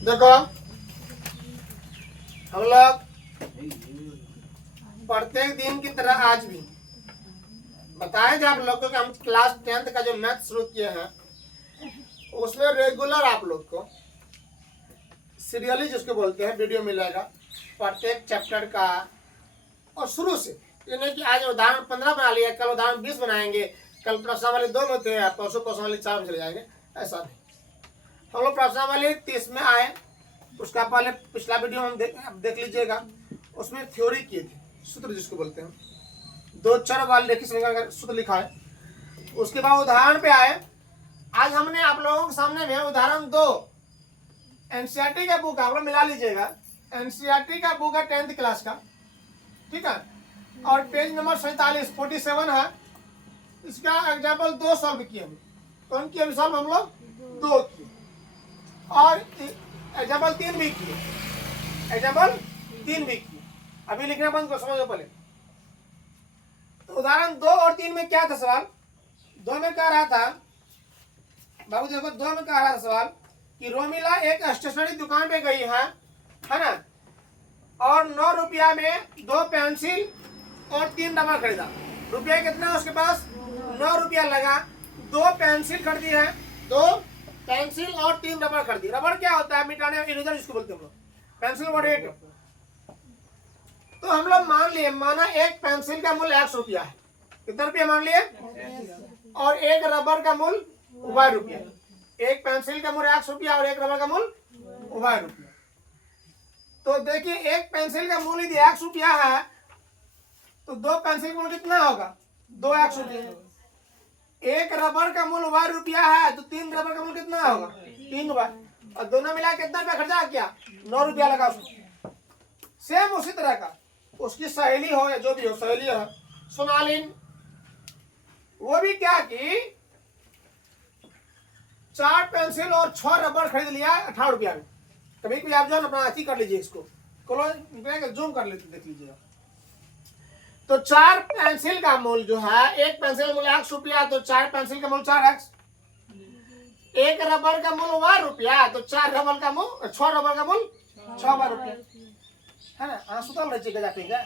देखो हम लोग प्रत्येक दिन की तरह आज भी बताए थे आप लोगों को कि हम क्लास 10th का जो मैथ शुरू किए हैं उसमें रेगुलर आप लोग को सीरियली जिसको बोलते हैं वीडियो मिलेगा प्रत्येक चैप्टर का। और शुरू से ये नहीं कि आज उदाहरण 15 बना लिया, कल उदाहरण 20 बनाएंगे, कल प्रश्नावली 2 में थे, परसों प्रश्नावली 4 में चले जाएंगे, ऐसा नहीं। हम लोग प्रश्नावली 30 में आए, उसका पहले पिछला वीडियो हम देख लीजिएगा, उसमें थ्योरी किए थे, सूत्र जिसको बोलते हैं, 2 चर वाले रेखीय समीकरण का सूत्र लिखा है। उसके बाद उदाहरण पे आए। आज हमने आप लोगों के सामने में उदाहरण 2 एनसीईआरटी का बुक आप लोग मिला लीजिएगा, एनसीईआरटी का बुक है 10th क्लास का, ठीक है, और पेज नंबर 47 है। इसका एग्जाम्पल 2 सॉल्व किए हम, कौन किए सॉल्व हम लोग 2 किए, और एग्जाम्पल 3 भी किए, एग्जाम्पल 3 भी किए। अभी लिखना बंद करो, समझो पहले। तो उदाहरण 2 और 3 में क्या था सवाल? 2 में कह रहा था बाबू देखो, 2 में कह रहा था सवाल कि रोमिला एक स्टेशनरी दुकान पे गई है ना, और 9 रुपया में 2 पेंसिल और 3 रबड़ खरीदा। रुपया कितना उसके पास? 9 रुपया लगा, 2 पेंसिल खरीदी है, 2 पेंसिल और 3 रबड़ खरीदी। रबड़ क्या होता है? मिटाने इरेजर जिसको बोलते हैं हम लोग, पेंसिल और 1। तो हम लोग मान लिए, माना एक पेंसिल का मूल्य 100 रुपया है, कितना रुपया मान लिए? और एक रबड़ का मूल्य 1 रुपया। एक पेंसिल का मूल्य 100 रुपया और एक रबड़ का मूल्य 1 रुपया। तो देखिए, एक पेंसिल का मूल्य यदि 100 रुपया है तो 2 पेंसिल का मूल्य कितना होगा? 2 100 रुपया। एक रबड़ का मूल्य 1 रुपया है तो 3 रबड़ का मूल्य कितना होगा? 3 रुपया। और दोनों मिला कितना रुपया खर्चा किया? 9 रुपया लगा उसको। सेम उसी तरह का उसकी सहेली हो या जो भी हो, सहेली हो सोनालिन, वो भी क्या की 4 पेंसिल और 6 रबड़ खरीद लिया 18 रुपया में। कभी कभी आप जो है अपना अथी कर लीजिए, इसको जूम कर लेते देख लीजिएगा। तो 4 पेंसिल का मूल्य जो है, एक पेंसिल का मूल्य 100 रुपया, तो 4 पेंसिल का मूल्य 4x। एक रबड़ का मूल्य 1 रुपया, तो 4 रबड़ का मूल्य 6 रबड़ का मूल्य 6 रुपया है ना। आंसू तो रही है, ठीक है,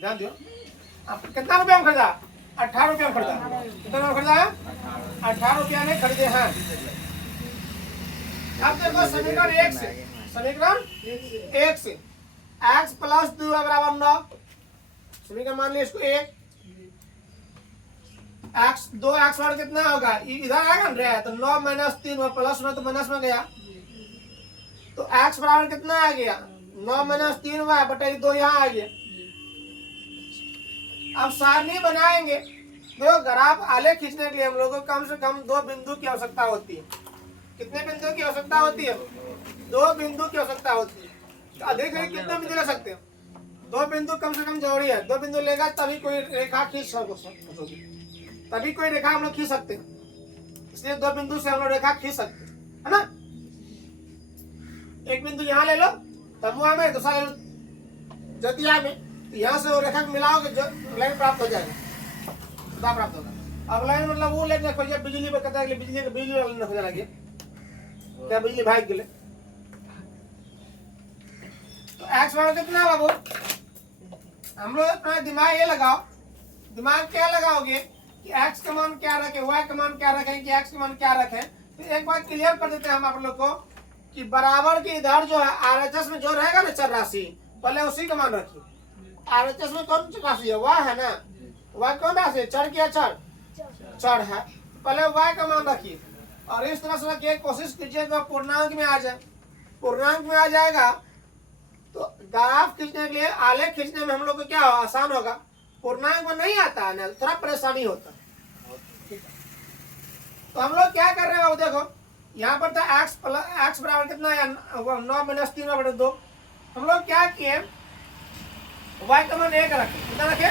ध्यान दियो। आप कितना रुपया में खरीदा? 18 रुपया में खरीदा। कितना में खरीदा? 18 रुपया में खरीदे हैं। अब देखो समीकरण 1 से, समीकरण 1 से x प्लस 2 बराबर 9। समीकरण मान लिया इसको 1, x 2x वाला कितना होगा? इधर आएगा ना, तो 9 माइनस 3 प्लस 9 तो माइनस में गया, तो x बराबर कितना आ गया? 9 माइनस 3 y बटा 2 यहाँ आ गया। अब सारणी बनाएंगे। देखो, ग्राफ आलेख खींचने के लिए हम लोगों को कम से कम 2 बिंदु की आवश्यकता होती है। कितने बिंदु की आवश्यकता होती है? 2 बिंदु की आवश्यकता होती है। तो अधिक से कितने बिंदु ले सकते हैं? 2 बिंदु कम से कम जरूरी है। 2 बिंदु लेगा तभी कोई रेखा खींच सकोगे, तभी कोई रेखा हम लोग खींच सकते हैं। इसलिए 2 बिंदु से हम लोग रेखा खींच सकते हैं, है ना। एक बिंदु यहाँ ले लो तमुआ में, दूसरा ले लो जतिया में, तो यहाँ से वो रेखा मिलाओगे जो लाइन प्राप्त हो जाएगा, प्राप्त होगा। अब लाइन मतलब वो लेने खोजिए, बिजली पे कहता है बिजली वाला खोजा लगे, क्या बिजली भाग गए। तो एक्स बराबर कितना बाबू? हम लोग अपना दिमाग ये लगाओ, दिमाग क्या लगाओगे कि एक्स का मान क्या रखें, वाई का मान क्या रखें, कि एक्स का मान क्या रखें। तो एक बार क्लियर कर देते हैं हम आप लोग को कि बराबर के इधर जो है आरएचएस में जो रहेगा ना चर राशि, पहले उसी का मान रखिए। आरएचएस में कौन सी राशि है? वाई है ना। वाई कौन राशि है? चर क्या? चर है। पहले वाई का मान रखिए और इस तरह से रखिए, कोशिश कीजिएगा पूर्णांक में आ जाए। पूर्णांक में आ जाएगा तो ग्राफ खींचने के लिए, आलेख खींचने में हम लोग को क्या हो, आसान होगा। पूर्णांक में नहीं आता है ना, थोड़ा परेशानी होता है। तो हम लोग क्या कर रहे हैं बाबू? देखो यहाँ पर था x बराबर कितना है? 9 माइनस 3 बटे 2। हम लोग क्या किए, y का मान 1 रखे। कितना रखे?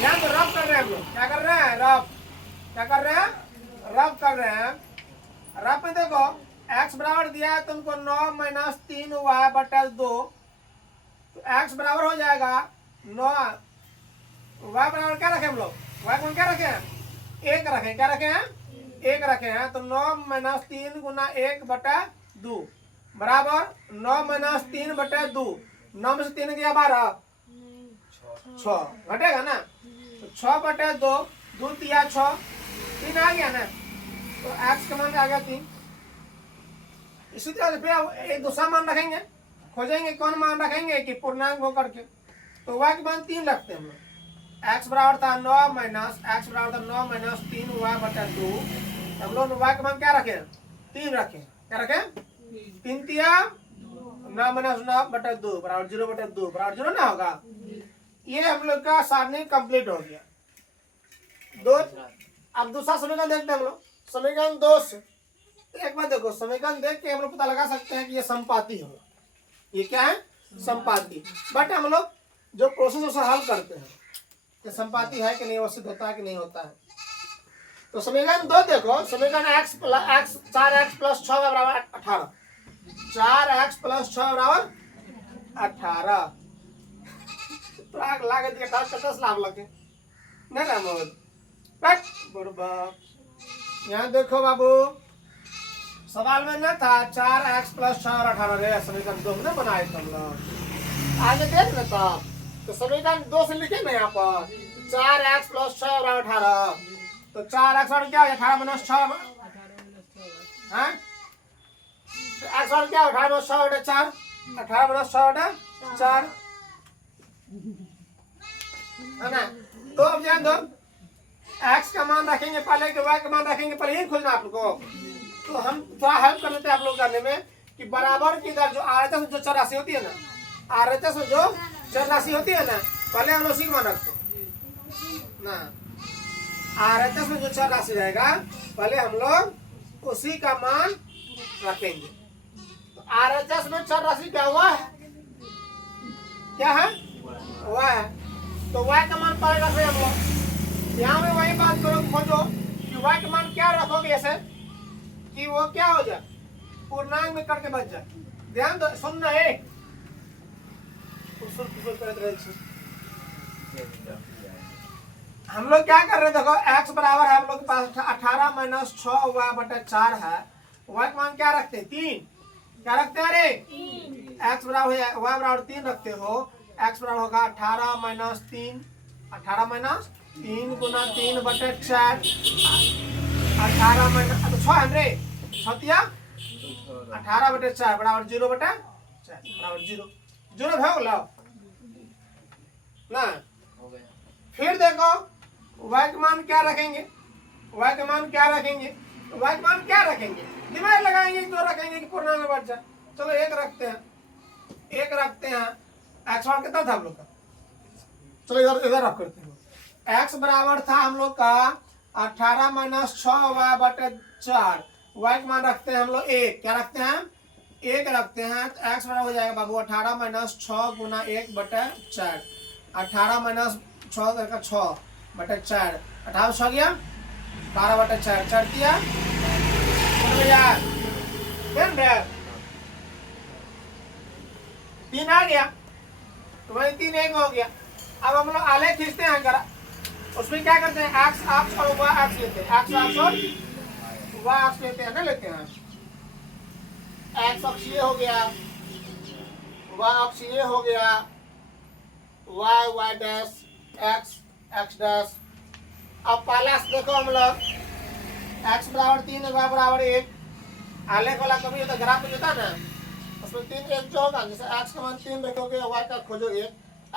यहाँ तो रफ कर रहे हैं हम लोग। क्या कर रहे हैं? रफ। क्या कर रहे हैं? रफ कर रहे हैं। रफ में देखो x बराबर दिया है तुमको 9 माइनस 3 y बटा 2, तो x बराबर हो जाएगा 9। y बराबर क्या रखे हम लोग? y को क्या रखे हैं? 1 रखे। क्या रखे हैं? 1 रखे हैं। तो 9 माइनस 3 गुना 1 बटा 2, बराबर 9 माइनस 3/2। 9 में से 3 गया 12, 6 घटेगा ना। तो 6/2, 2 तिया 6, 3 आ गया ना। तो x का मान आ गया 3। इसी तरह से फिर एक दूसरा मान रखेंगे, खोजेंगे कौन मान रखेंगे कि पूर्णांक होकर के। तो y के मान 3 रखते हैं हम लोग। x बराबर था 9 माइनस 3y/2। हम लोग y का मान क्या रखे? 3 रखे। क्या रखे? 3 तिया 9 माइनस 9/2 बराबर 0/2 बराबर 0 ना होगा। ये हम लोग का सारणी कंप्लीट हो गया। दो अब दूसरा समीकरण देखते हैं हम लोग। समीकरण 2 से एक बार देखो, समीकरण देख के हम लोग पता लगा सकते हैं कि ये संपाती होगा। ये क्या है? संपाती। बट हम लोग जो प्रोसेस उसे हल करते हैं कि संपाती है कि नहीं, अवस्थित होता है कि नहीं होता है। तो समीकरण 2 देखो, समीकरण 4x + 6 बराबर 18। 4x + 6 बराबर 18। तो आग लागे दिए 10 लाभ लगे नहीं ना मोद बट यहाँ देखो बाबू, सवाल में ना था 4x + 6 और 18 रे। समीकरण 2 में बनाए तुम लोग आगे देख लेता। तो समीकरण 2 से लिखे ना यहाँ पर 4x + 6 और 18। तो 4x और क्या हो गया? 18 - 6 है। x और क्या? 18 - 6 = 4। 18 - 6 = 4 है ना। तो अब ध्यान दो, x का मान रखेंगे पहले कि y का मान रखेंगे पहले, ही खोजना आप लोग को। तो हम थोड़ा हेल्प कर लेते हैं आप लोग करने में कि बराबर की इधर जो आरएचएस में जो चर राशि होती है ना, आरएचएस में जो चर राशि होती है ना, पहले हम लोग उसी का मान रखते हैं ना। आरएचएस में जो चर राशि रहेगा पहले हम लोग उसी का मान रखेंगे। तो आरएचएस में चर राशि क्या हुआ है? क्या है? हुआ है। तो y का मान पहले रख रहे हम लोग। यहाँ में वही बात करो, खोजो कि y का मान क्या रखोगे ऐसे कि वो क्या हो जाए, पूर्णांक में करके बच जाए। ध्यान दो, सुनना है। हम लोग क्या कर रहे हैं देखो, x बराबर है हम लोग के पास 18 - 6y/4 है। y का मान क्या रखते हैं? 3। क्या रखते हैं? अरे x बराबर y बराबर 3 रखते हो। x बराबर होगा 18 - 3, 18 - 3 गुना 3/4। 18 - 6 है रे, 6 18/4 बराबर 0/4 बराबर 0। 0 हो गया ना। फिर देखो y का मान क्या रखेंगे? y का मान क्या रखेंगे? y का मान क्या रखेंगे? दिमाग लगाएंगे कि 2 रखेंगे कि पूर्णांक में बढ़ जाए। चलो 1 रखते हैं, 1 रखते हैं। x मान कितना था हम लोग का? चलो इधर रख करते हैं। x बराबर था हम लोग का 18 - 6y/4। y का मान रखते हैं हम लोग 1। क्या रखते हैं? 1 रखते हैं। तो x बराबर हो जाएगा बाबू 18 - 6 गुना 1/4। 18 - 6 का 6/4, 18 6 गया 12/4, 4 दिया 3 आ गया। तो वही 3 1 हो गया। अब हम लोग आलेख खींचते हैं जरा, उसमें क्या करते हैं? x अक्ष और y अक्ष लेते हैं। x अक्ष और y अक्ष लेते हैं ना, लेते हैं। x अक्ष ये हो गया, y अक्ष ये हो गया, y डैश, x डैश। अब पहला देखो हम लोग x बराबर 3 y बराबर 1। आलेख वाला कभी होता, ग्राफ में होता ना, उसमें 3 1 जो होगा, जैसे x का मान 3 रखोगे, y का खोजो 1।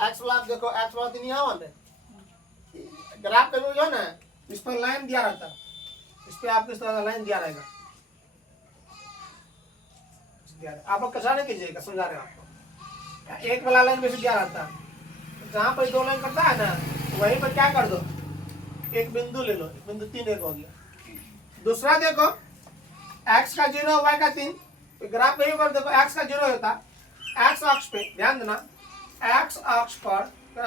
x वाला देखो, x वाला 3 यहाँ मान ग्राफ पे जो है ना, इस पर लाइन दिया रहता है, इस पे आपको इस तरह लाइन दिया रहेगा। आप लोग कसा नहीं कीजिएगा, समझा रहे हैं आपको। एक वाला लाइन में से दिया रहता है, जहाँ पर 2 लाइन करता है ना, वहीं पर क्या कर दो, एक बिंदु ले लो। बिंदु 3 1 हो गया। दूसरा देखो, x का 0 y का 3। तो ग्राफ में कर देखो, x का 0 होता, x अक्ष पे ध्यान देना, x अक्ष पर y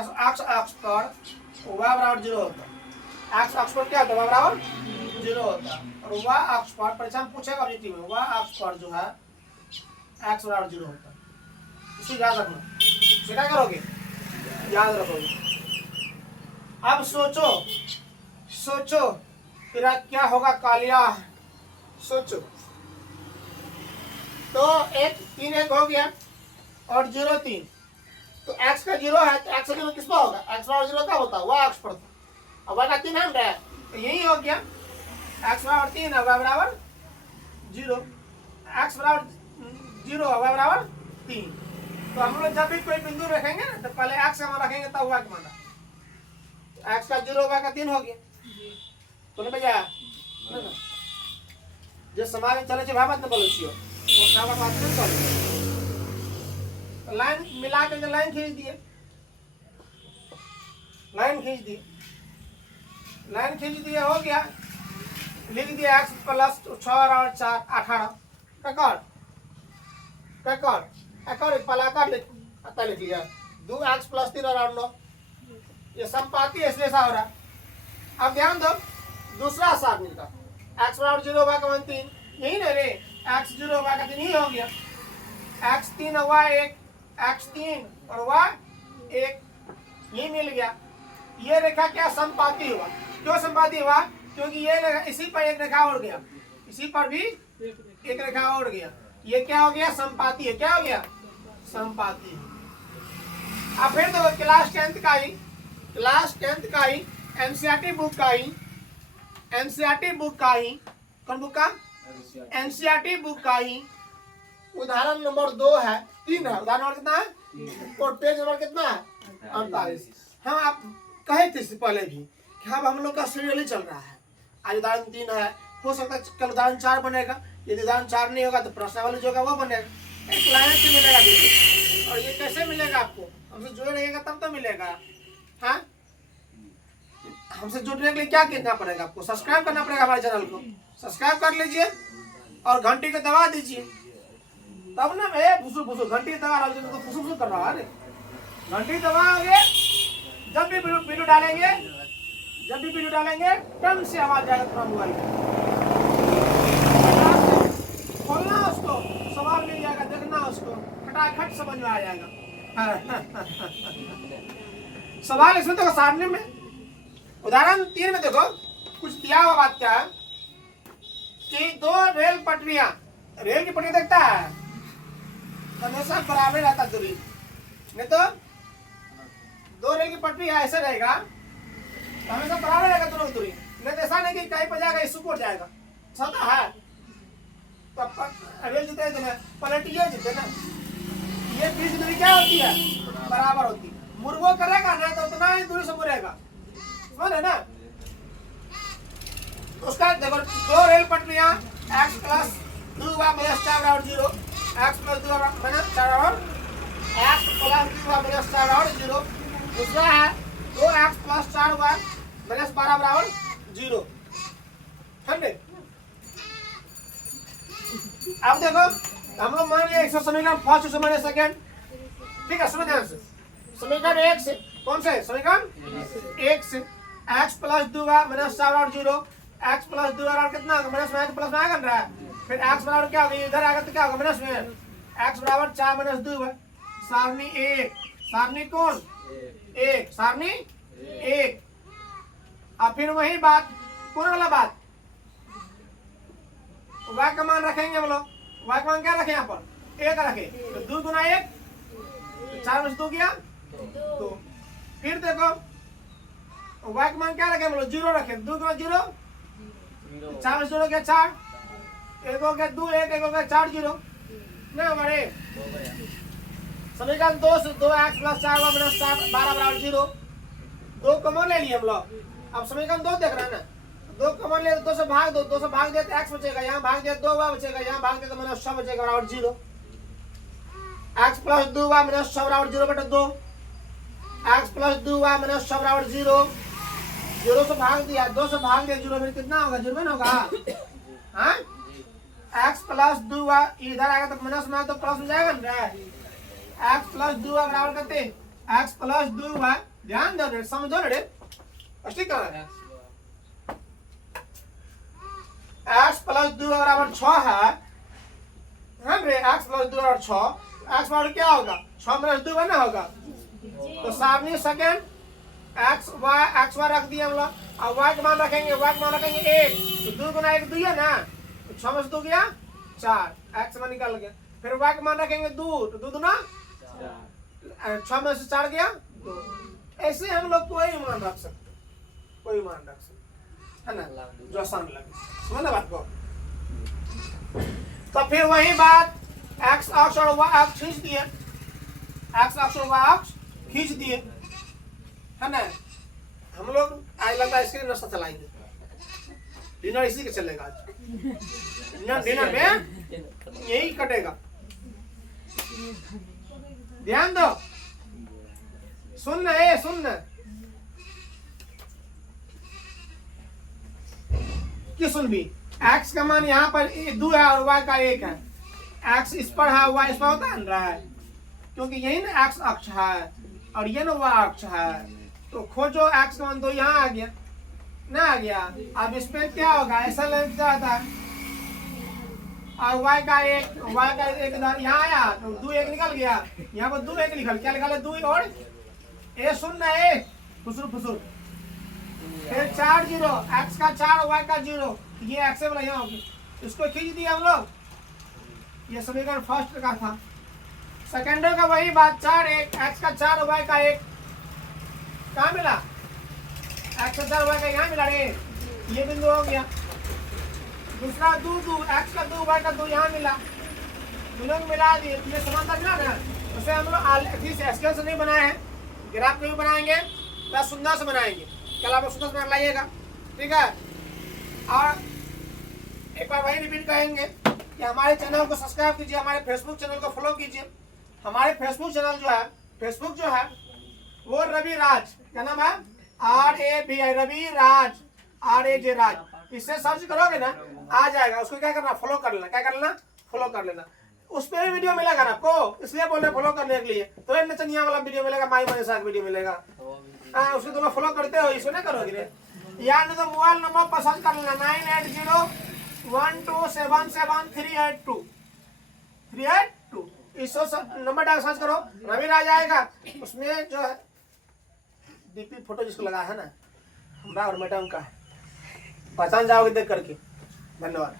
बराबर 0 होता है। x अक्ष पर क्या होता है? y बराबर 0 होता है। और y अक्ष पर परीक्षा में पूछेगा ऑब्जेक्टिव में, y अक्ष पर जो है x बराबर 0 होता है। इसे याद रखना। इसे क्या करोगे? याद रखोगे। अब सोचो तेरा क्या होगा कालिया? सोचो तो एक 3 1 हो गया और 0 3, तो x का 0 है तो x का 0 किस पर होगा, x बराबर 0 का होता है y अक्ष पर, और y का 3 है ना, तो यही हो गया x बराबर 3 है y बराबर 0, x बराबर 0 है y बराबर 3। तो हम लोग जब भी कोई बिंदु रखेंगे ना तो पहले x हम रखेंगे तब y का माना, x का 0 y का 3 हो गया। तो नहीं भैया ना जो समाज में चले भावत न बोलो छियो वो खावा बात नहीं चले। लाइन मिला के लाइन खींच दिए, लाइन खींच दिए, लाइन खींच दिए, हो गया, लिख दिया x प्लस 6 और 4 18 ककर ककर ककर पलाकर लिख लिया 2x प्लस 3 और 9, ये संपाती है इसलिए ऐसा हो रहा। अब ध्यान दो दूसरा सारणी का x बराबर 0 y का 3, यही ना रे, x 0 y का 3 ही हो गया, x 3 और y 1, x 3 और y 1, ये मिल गया। ये रेखा क्या संपाती हुआ, क्यों संपाती हुआ, क्योंकि ये इसी पर एक रेखा उड़ गया, इसी पर भी एक रेखा उड़ गया, ये क्या हो गया संपाती है, क्या हो गया संपाती। अब फिर देखो क्लास 10th का ही, क्लास 10th का ही एनसीईआरटी बुक का ही, एनसीईआरटी बुक का ही, कौन बुक का, एनसीईआरटी बुक का ही उदाहरण नंबर 2 है, 3 है, उदाहरण नंबर कितना है और पेज नंबर कितना है 48। हम आप कहे थे इससे पहले भी कि हम लोग का सीरियल ही चल रहा है, आज उदाहरण 3 है, हो सकता है कल उदाहरण 4 बनेगा, यदि उदाहरण 4 नहीं होगा तो प्रश्नावली जो होगा वो बनेगा। एक लाइन से मिलेगा वीडियो, और ये कैसे मिलेगा आपको, हमसे जुड़े रहिएगा तब तो मिलेगा। हाँ, हमसे जुड़ने के लिए क्या करना पड़ेगा, आपको सब्सक्राइब करना पड़ेगा, हमारे चैनल को सब्सक्राइब कर लीजिए और घंटी को दबा दीजिए, तब ना मैं फुसू फुसू घंटी दबा रहा हूँ तो फुसू फुसू कर रहा है, घंटी दबाओगे जब भी वीडियो डालेंगे, जब भी वीडियो डालेंगे टन से आवाज जाएगा तुम्हारा मोबाइल खोलना, उसको सवाल मिल जाएगा, देखना उसको खटाखट समझ में आ जाएगा। सवाल इसमें देखो सामने में उदाहरण 3 में देखो कुछ दिया हुआ बात क्या है कि 2 रेल पटरियां, रेल की पटरी देखता है हमेशा बराबर रहता दूरी, नहीं तो 2 रेल की पटरी ऐसे रहेगा तो हमेशा बराबर रहेगा दोनों की दूरी, नहीं तो ऐसा नहीं कि कहीं पर जाएगा इस ऊपर जाएगा, छता है तो रेल जीते ना पलटिए जीते ना, ये बीच दूरी क्या होती है बराबर होती है, मुर्गो करेगा ना तो उतना ही दूरी से मुड़ेगा, समझ है ना। उसका देखो 2 रेल पटरियां x प्लस 2y माइनस 4 बराबर 0, x प्लस 2y माइनस 4 बराबर x प्लस 2y माइनस 4 बराबर 0, दूसरा है 2x प्लस 4y माइनस 12 बराबर 0। समझे। अब देखो हम लोग मान लिया समीकरण फर्स्ट से माइनस सेकंड, ठीक है, समझ ध्यान से, समीकरण 1 से, कौन से समीकरण 1 से x प्लस 2y माइनस 4 बराबर 0, x प्लस 2 बराबर कितना होगा माइनस में, प्लस में आएगा ना, फिर x बराबर क्या होगा, इधर आएगा तो क्या होगा माइनस में, x बराबर 4 माइनस 2 है, सारणी 1, सारणी कौन 1, सारणी 1। अब फिर वही बात कौन वाला बात, y का मान रखेंगे हम लोग, y का मान क्या रखें यहाँ पर 1 रखे, तो 2 गुना 1 4 में 2 गया 2, फिर देखो y का मान क्या रखे हम लोग 0 रखे, 2 गुना 0 4 में 0 गया 4, 1 हो गया 2 1 1 हो गया 4 0 ना हमारे। समीकरण 2 से 2x प्लस 4y माइनस 12 बराबर 0, 2 कॉमन ले लिए हम लोग, अब समीकरण 2 देख रहे हैं ना, 2 कॉमन ले 2 से भाग दो, 2 से भाग दिया तो x बचेगा, यहाँ भाग दिया 2y बचेगा, यहाँ भाग दिया तो माइनस 6 बचेगा बराबर 0, x प्लस 2y माइनस 6 बराबर 0 बटा 2, x प्लस 2y माइनस 6 बराबर 0, 0 से भाग दिया 2 से भाग दिया 0 में कितना होगा 0 में होगा, हाँ x प्लस 2y इधर आएगा तो माइनस में तो प्लस में जाएगा ना, x प्लस 2y बराबर करते x प्लस 2y, ध्यान दो रे समझो रे, ठीक है, x प्लस 2 बराबर 6 है रे, x प्लस 2 बराबर 6, x बराबर क्या होगा 6 माइनस 2 ना होगा, तो सारणी सेकंड x y रख दिया हम लोग, अब y का मान रखेंगे, y का मान रखेंगे 1, तो 2 गुना 1 2 है ना, तो 6 में से 2 गया 4, x मान निकल गया, फिर y का मान रखेंगे 2, तो 2 दूना 6 में से 4 गया 2। ऐसे हम लोग कोई मान रख सकते, कोई मान रख सकते है ना, जो आसान लगे। समझ ना बात को। तो फिर वही बात x अक्ष और y अक्ष खींच दिए, x अक्ष और y अक्ष खींच दिए है ना। हम लोग आज लगता है इसके नाश्ता चलाएंगे, डिनर इसी के चलेगा आज। डिनर में यही कटेगा। ध्यान दो, सुन न, सुन न कि सुन भी। x का मान यहाँ पर 2 है और y का 1 है। x इस पर है, y इस पर होता है रहा है, क्योंकि यही ना x अक्ष है और ये ना y अक्ष है। तो खोजो x का मान 2 यहाँ आ गया ना, आ गया। अब इस पे क्या होगा, ऐसा लग जाता है और y का 1 यहाँ आया तो 2 1 निकल गया, यहाँ पर 2 1 निकल, क्या निकाले 2 और ए सुन ए फुसुर फुसुर। फिर 4 0, x का 4 y का 0, ये x वाला यहाँ होगी, इसको खींच दिया हम लोग। ये समीकरण फर्स्ट का था। सेकेंडो का वही बात, 4 1, x का 4 y का 1 कहाँ मिला, x का 4 y का यहाँ मिला रे, ये बिंदु हो गया। दूसरा 2 2, x का 2 y का 2 यहाँ मिला, दोनों को मिला दिए, ये समानता मिला ना। उसे हम लोग एक्सकेल से नहीं बनाए हैं, ग्राफ में भी बनाएंगे प्लस सुंदर से बनाएंगे। कल आप सुंदर से बना लाइएगा, ठीक है। और एक बार वही रिपीट कहेंगे कि हमारे चैनल को सब्सक्राइब कीजिए, हमारे फेसबुक चैनल को फॉलो कीजिए। हमारे फेसबुक चैनल जो है, फेसबुक जो है वो रवि राज, क्या नाम है, RAV रवि राज, RAJ राज। इससे सर्च करोगे ना आ जाएगा, उसको क्या करना, फॉलो कर लेना। क्या कर लेना, फॉलो कर लेना। उस पर भी वीडियो मिलेगा ना आपको, इसलिए बोल रहे फॉलो करने के लिए। तो एक नचनिया वाला वीडियो मिलेगा, माई मनी साथ वीडियो मिलेगा, उसको तुम फॉलो करते हो, इसको नहीं करोगे रे। या नहीं तो मोबाइल नंबर पर सर्च कर लेना 980127382382। इस नंबर डाल सर्च करो, रवि राज आएगा। उसमें जो है डीपी फोटो जिसको लगा है ना, हमरा और मैडम का, पहचान जाओगे देख करके। धन्यवाद।